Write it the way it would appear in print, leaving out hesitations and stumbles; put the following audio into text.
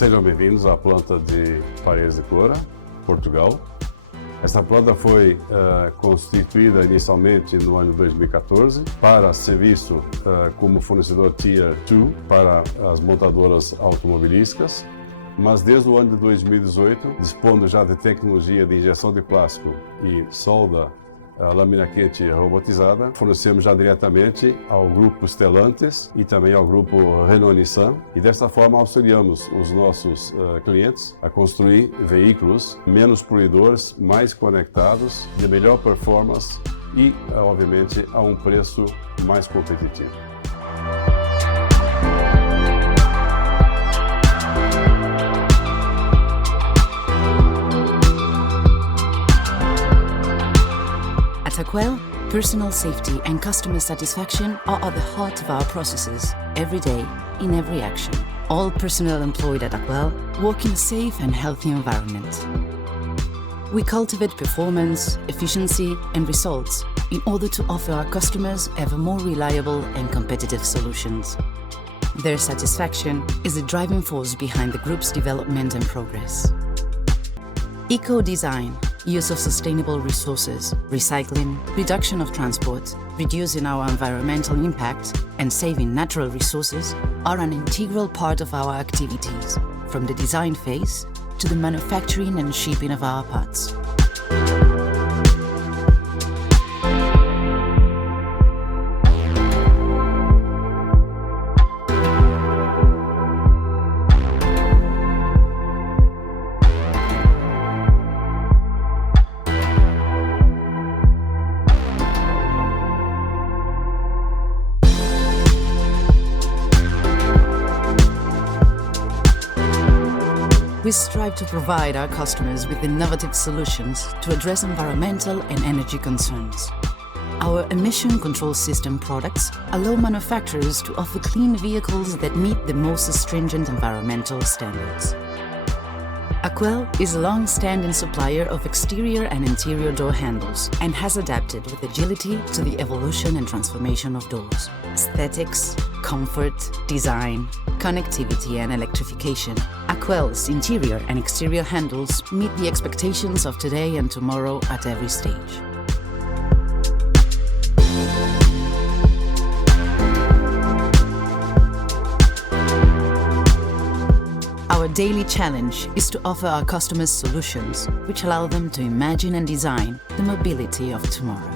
Sejam bem-vindos à planta de Paredes de Coura, Portugal. Essa planta foi constituída inicialmente no ano 2014 para serviço como fornecedor Tier 2 para as montadoras automobilísticas, mas desde o ano de 2018, dispondo já de tecnologia de injeção de plástico e solda lâmina quente robotizada, fornecemos já diretamente ao grupo Stellantis e também ao grupo Renault-Nissan, e desta forma auxiliamos os nossos clientes a construir veículos menos poluidores, mais conectados, de melhor performance e, obviamente, a um preço mais competitivo. At AKWEL, personal safety and customer satisfaction are at the heart of our processes, every day, in every action. All personnel employed at AKWEL work in a safe and healthy environment. We cultivate performance, efficiency and results in order to offer our customers ever more reliable and competitive solutions. Their satisfaction is the driving force behind the group's development and progress. Eco-design, use of sustainable resources, recycling, reduction of transport, reducing our environmental impact, and saving natural resources are an integral part of our activities, from the design phase to the manufacturing and shipping of our parts. We strive to provide our customers with innovative solutions to address environmental and energy concerns. Our emission control system products allow manufacturers to offer clean vehicles that meet the most stringent environmental standards. AKWEL is a long-standing supplier of exterior and interior door handles and has adapted with agility to the evolution and transformation of doors. Aesthetics, comfort, design, connectivity and electrification. AKWEL's interior and exterior handles meet the expectations of today and tomorrow at every stage. Our daily challenge is to offer our customers solutions which allow them to imagine and design the mobility of tomorrow.